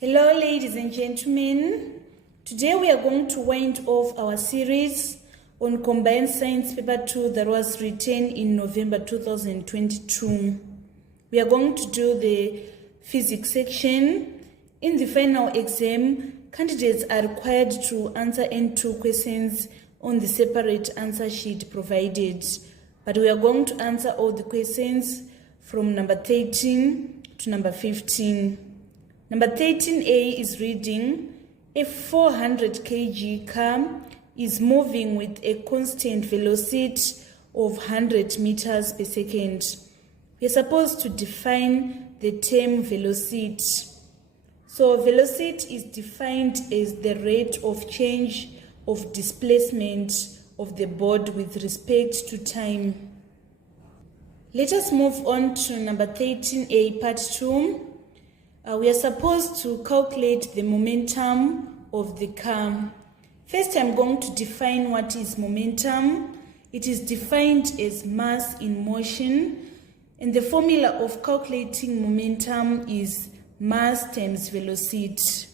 Hello ladies and gentlemen, today we are going to wind off our series on Combined Science Paper 2 that was written in November 2022. We are going to do the physics section. In the final exam, candidates are required to answer N2 questions on the separate answer sheet provided, but we are going to answer all the questions from number 13 to number 15. Number 13A is reading, a 400 kg car is moving with a constant velocity of 100 meters per second. We are supposed to define the term velocity. So velocity is defined as the rate of change of displacement of the body with respect to time. Let us move on to number 13A, part 2. We are supposed to calculate the momentum of the car. First, I'm going to define what is momentum. It is defined as mass in motion, and the formula of calculating momentum is mass times velocity.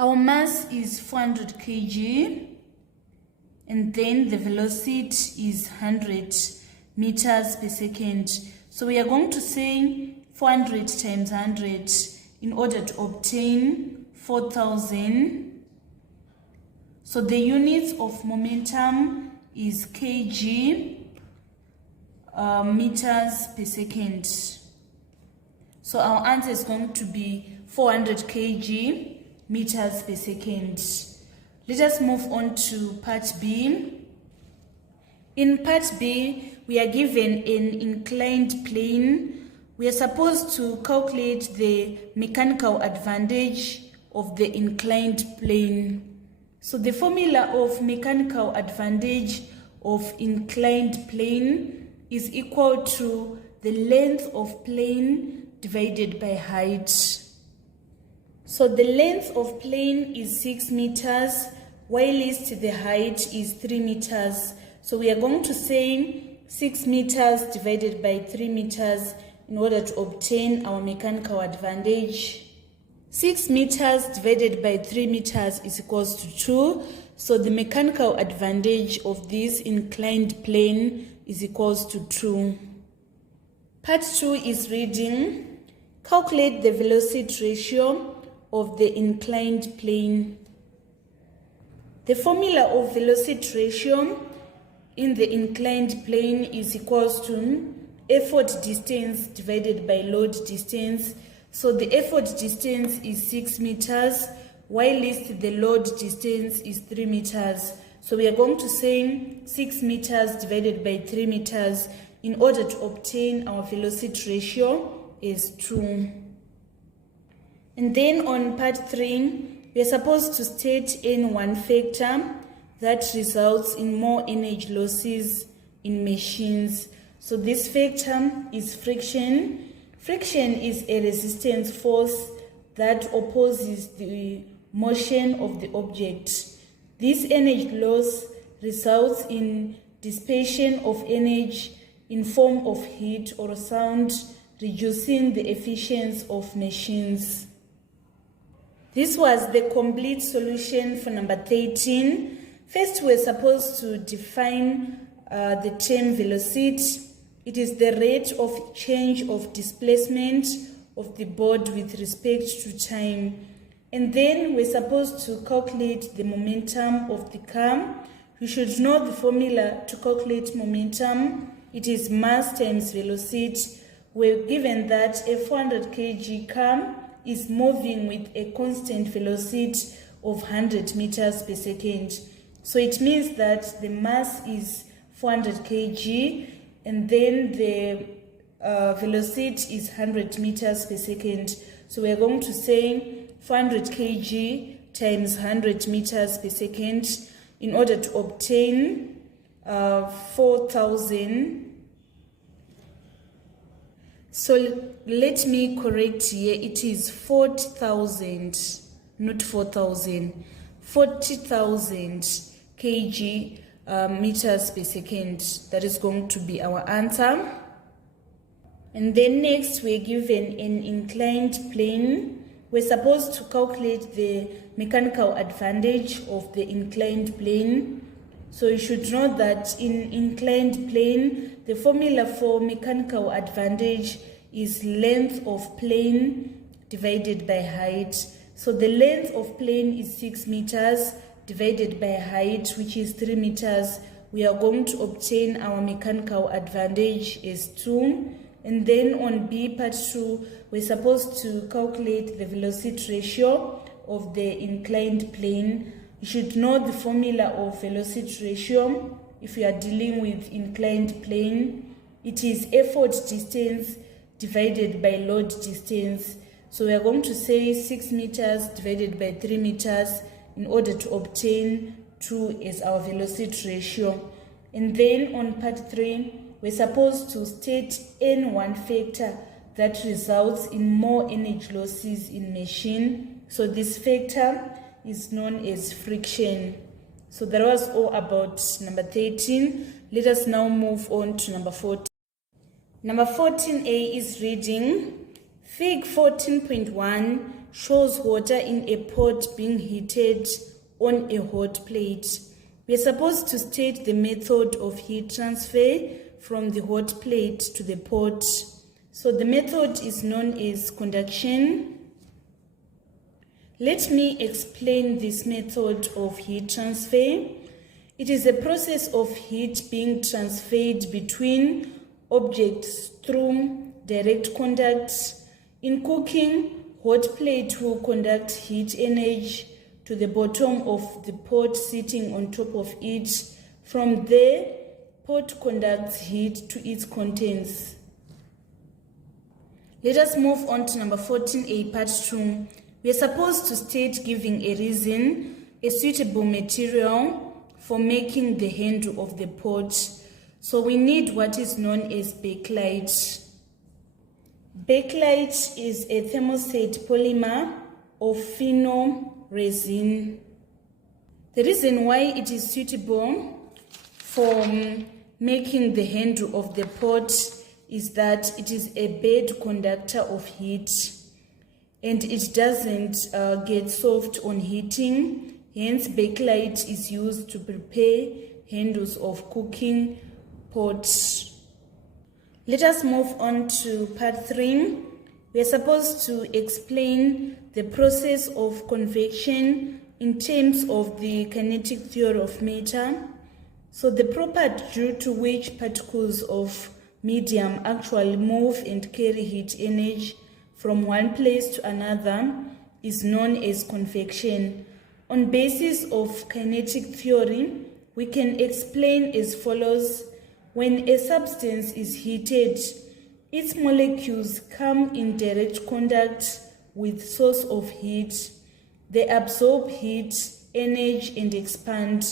Our mass is 400 kg, and then the velocity is 100 meters per second. So we are going to say 400 times 100 in order to obtain 4,000. So the units of momentum is kg, meters per second. So our answer is going to be 400 kg meters per second. Let us move on to part B. In part B, we are given an inclined plane. We are supposed to calculate the mechanical advantage of the inclined plane. So the formula of mechanical advantage of inclined plane is equal to the length of plane divided by height. So the length of plane is 6 meters, whilst the height is 3 meters. So we are going to say 6 meters divided by 3 meters in order to obtain our mechanical advantage. 6 meters divided by 3 meters is equals to 2. So the mechanical advantage of this inclined plane is equals to 2. Part 2 is reading, calculate the velocity ratio of the inclined plane. The formula of velocity ratio in the inclined plane is equals to effort distance divided by load distance. So the effort distance is 6 meters, whilst the load distance is 3 meters. So we are going to say 6 meters divided by 3 meters in order to obtain our velocity ratio is 2. And then on part 3, we are supposed to state N1 factor that results in more energy losses in machines. So this factor is friction. Friction is a resistance force that opposes the motion of the object. This energy loss results in dissipation of energy in form of heat or sound, reducing the efficiency of machines. This was the complete solution for number 13. First, we're supposed to define the term velocity. It is the rate of change of displacement of the body with respect to time. And then we're supposed to calculate the momentum of the car. We should know the formula to calculate momentum. It is mass times velocity. We're given that a 400 kg car is moving with a constant velocity of 100 meters per second. So it means that the mass is 400 kg, and then the velocity is 100 meters per second. So we are going to say 400 kg times 100 meters per second in order to obtain 4,000. So let me correct here, it is 40,000, not 4,000, 40,000 kg meters per second. That is going to be our answer. And then next we're given an inclined plane. We're supposed to calculate the mechanical advantage of the inclined plane. So you should know that in inclined plane, the formula for mechanical advantage is length of plane divided by height. So the length of plane is 6 meters divided by height, which is 3 meters. We are going to obtain our mechanical advantage as 2. And then on B part 2, we're supposed to calculate the velocity ratio of the inclined plane. You should know the formula of velocity ratio if you are dealing with inclined plane. It is effort distance divided by load distance. So we are going to say 6 meters divided by 3 meters in order to obtain 2 as our velocity ratio. And then on part 3, we're supposed to state N1 factor that results in more energy losses in machine. So this factor is known as friction. So that was all about number 13. Let us now move on to number 14. Number 14A is reading. Fig 14.1 shows water in a pot being heated on a hot plate. We are supposed to state the method of heat transfer from the hot plate to the pot. So the method is known as conduction. Let me explain this method of heat transfer. It is a process of heat being transferred between objects through direct contact. In cooking, hot plate will conduct heat energy to the bottom of the pot sitting on top of it. From there, pot conducts heat to its contents. Let us move on to number 14A, part 2. We are supposed to state, giving a reason, a suitable material for making the handle of the pot. So we need what is known as bakelite. Bakelite is a thermoset polymer of phenol resin. The reason why it is suitable for making the handle of the pot is that it is a bad conductor of heat and it doesn't get soft on heating. Hence, bakelite is used to prepare handles of cooking pots. Let us move on to part 3. We are supposed to explain the process of convection in terms of the kinetic theory of matter. So the property due to which particles of medium actually move and carry heat energy from one place to another is known as convection. On basis of kinetic theory, we can explain as follows. When a substance is heated, its molecules come in direct contact with source of heat. They absorb heat, energy, and expand.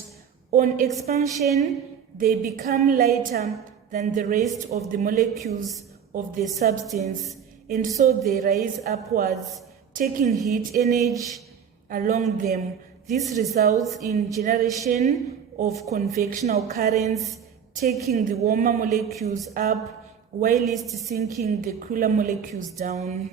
On expansion, they become lighter than the rest of the molecules of the substance, and so they rise upwards, taking heat energy along them. This results in generation of convectional currents, taking the warmer molecules up whilst sinking the cooler molecules down.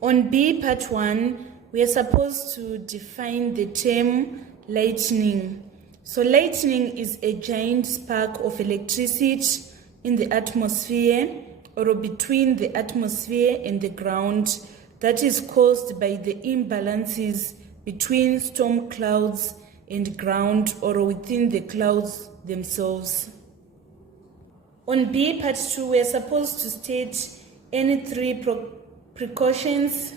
On B part 1, we are supposed to define the term lightning. So lightning is a giant spark of electricity in the atmosphere or between the atmosphere and the ground that is caused by the imbalances between storm clouds and ground or within the clouds themselves. On B part 2, we are supposed to state any 3 precautions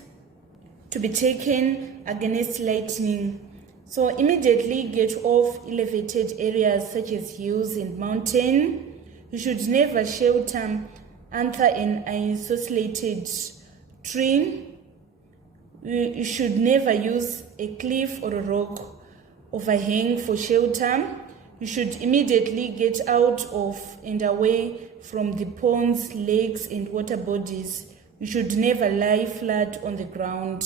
to be taken against lightning. So immediately get off elevated areas such as hills and mountains. You should never shelter under an isolated tree. You should never use a cliff or a rock overhang for shelter. You should immediately get out of and away from the ponds, lakes, and water bodies. You should never lie flat on the ground.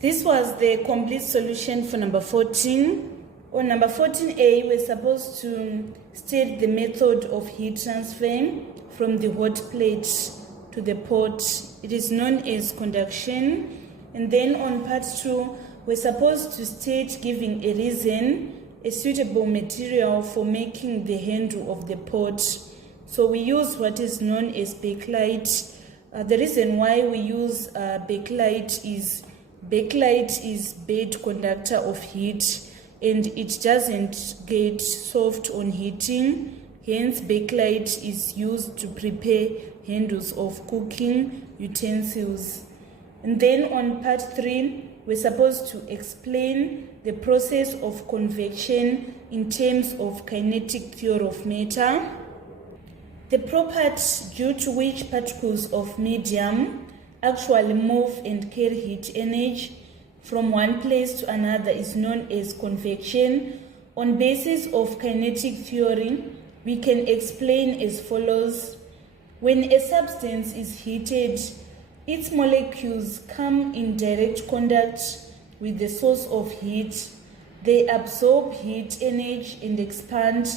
This was the complete solution for number 14. On number 14A, we're supposed to state the method of heat transfer. from the hot plate to the pot. It is known as conduction. And then on part 2, we're supposed to state, giving a reason, a suitable material for making the handle of the pot. So we use what is known as bakelite. The reason why we use bakelite is bad conductor of heat, and it doesn't get soft on heating. Hence, bakelite is used to prepare handles of cooking utensils. And then on part 3, we're supposed to explain the process of convection in terms of kinetic theory of matter. The property due to which particles of medium actually move and carry heat energy from one place to another is known as convection. On basis of kinetic theory, we can explain as follows. When a substance is heated, its molecules come in direct contact with the source of heat. They absorb heat energy and expand.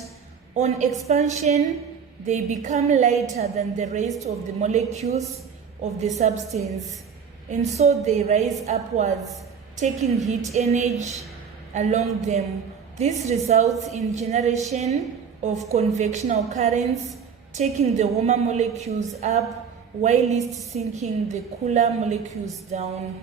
On expansion, they become lighter than the rest of the molecules of the substance, and so they rise upwards, taking heat energy along them. This results in generation of convectional currents, taking the warmer molecules up while least sinking the cooler molecules down.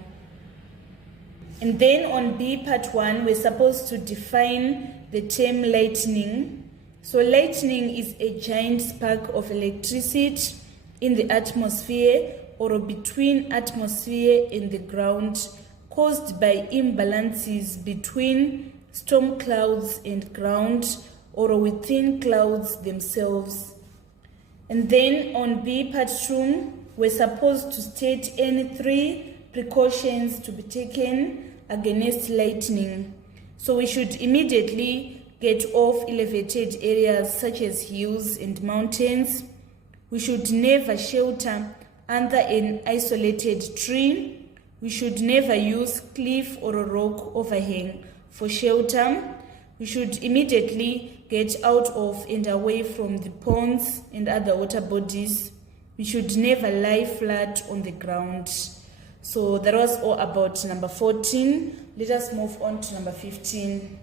And then on B part 1, we're supposed to define the term lightning. So lightning is a giant spark of electricity in the atmosphere or between atmosphere and the ground, caused by imbalances between storm clouds and ground or within clouds themselves. And then on B part 2, we're supposed to state any 3 precautions to be taken against lightning. So we should immediately get off elevated areas such as hills and mountains. We should never shelter under an isolated tree. We should never use cliff or a rock overhang for shelter. We should immediately get out of and away from the ponds and other water bodies. We should never lie flat on the ground. So that was all about number 14. Let us move on to number 15.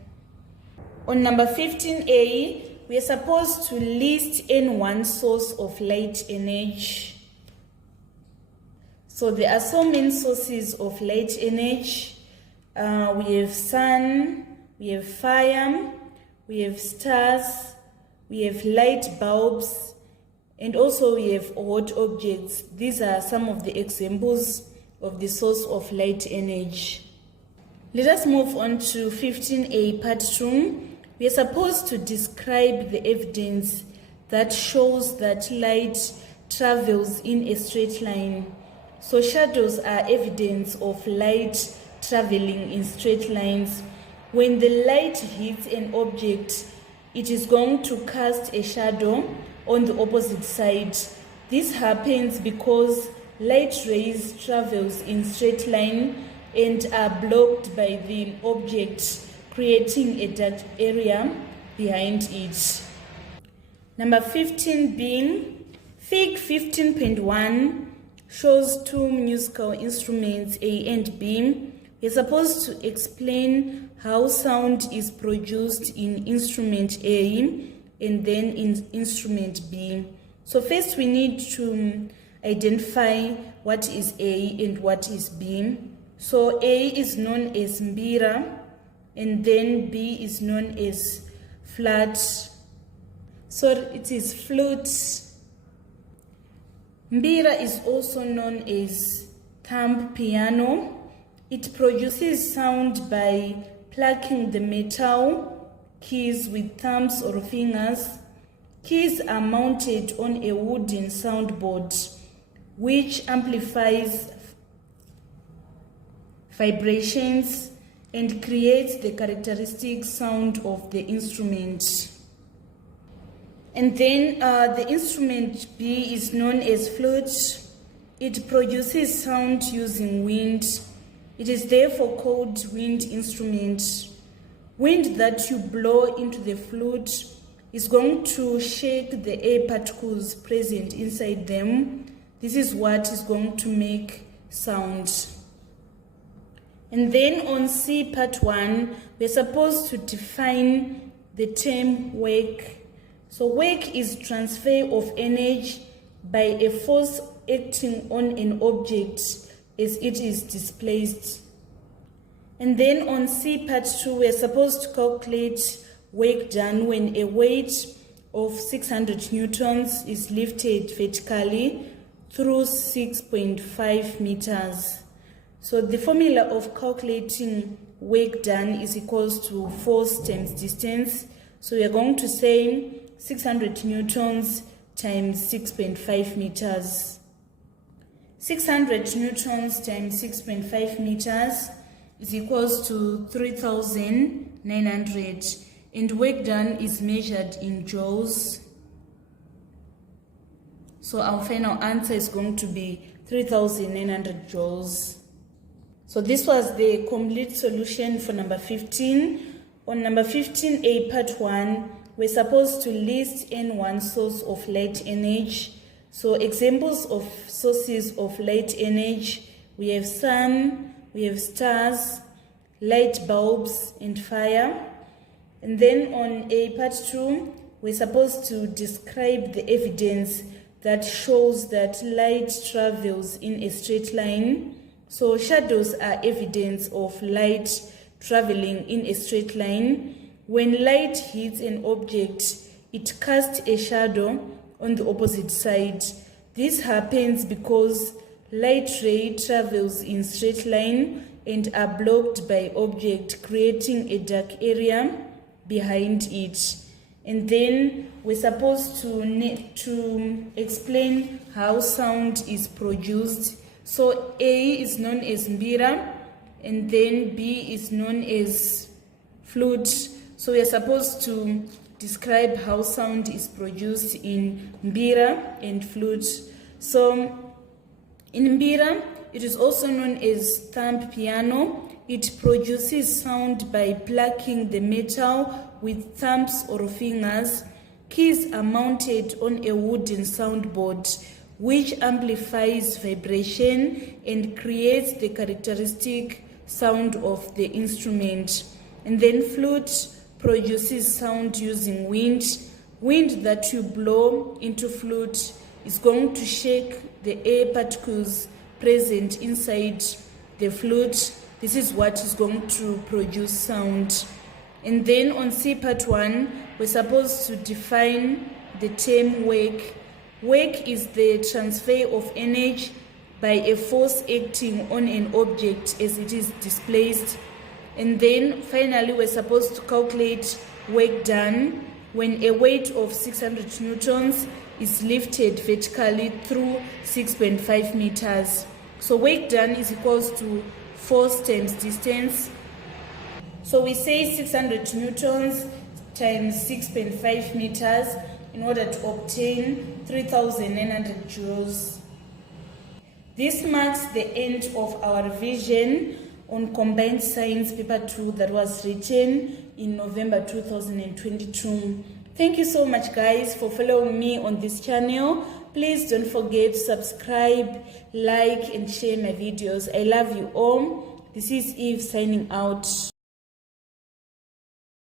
On number 15A, we are supposed to list any one source of light energy. So there are so many sources of light energy. We have sun, we have fire, we have stars, we have light bulbs, and also we have hot objects. These are some of the examples of the source of light energy. Let us move on to 15A part 2. We are supposed to describe the evidence that shows that light travels in a straight line. So shadows are evidence of light traveling in straight lines. When the light hits an object, it is going to cast a shadow on the opposite side. This happens because light rays travels in straight line and are blocked by the object, creating a dark area behind it. Number 15 being Fig 15.1 shows 2 musical instruments A and B. You're supposed to explain how sound is produced in instrument A and then in instrument B. So first we need to identify what is A and what is B. So A is known as mbira, and then B is known as flat. So it is flute. Mbira is also known as thumb piano. It produces sound by plucking the metal keys with thumbs or fingers. Keys are mounted on a wooden soundboard, which amplifies vibrations and creates the characteristic sound of the instrument. And then the instrument B is known as flute. It produces sound using wind. It is therefore called wind instrument. Wind that you blow into the flute is going to shake the air particles present inside them. This is what is going to make sound. And then on C part 1, we're supposed to define the term work. So work is transfer of energy by a force acting on an object as it is displaced. And then on C part 2, we're supposed to calculate work done when a weight of 600 newtons is lifted vertically through 6.5 meters. So the formula of calculating work done is equals to force times distance. So we are going to say 600 newtons times 6.5 meters. 600 newtons times 6.5 meters is equals to 3,900, and work done is measured in joules. So our final answer is going to be 3,900 joules. So this was the complete solution for number 15. On number 15A part 1, we're supposed to list one source of light energy. So examples of sources of light energy, we have sun, we have stars, light bulbs, and fire. And then on A part 2, we're supposed to describe the evidence that shows that light travels in a straight line. So shadows are evidence of light traveling in a straight line. When light hits an object, it casts a shadow on the opposite side. This happens because light ray travels in straight line and are blocked by object, creating a dark area behind it. And then we're supposed to explain how sound is produced. So A is known as mbira, and then B is known as flute. So we are supposed to describe how sound is produced in mbira and flute. So in mbira, it is also known as thumb piano. It produces sound by plucking the metal with thumbs or fingers. Keys are mounted on a wooden soundboard, which amplifies vibration and creates the characteristic sound of the instrument. And then flute produces sound using wind. Wind that you blow into flute is going to shake the air particles present inside the flute. This is what is going to produce sound. And then on C part 1, we're supposed to define the term work. Work is the transfer of energy by a force acting on an object as it is displaced. And then finally, we're supposed to calculate work done when a weight of 600 newtons is lifted vertically through 6.5 meters. So work done is equals to force times distance. So we say 600 newtons times 6.5 meters in order to obtain 3,900 joules. This marks the end of our revision on Combined Science Paper 2 that was written in November 2022. Thank you so much, guys, for following me on this channel. Please don't forget to subscribe, like, and share my videos. I love you all. This is Eve signing out.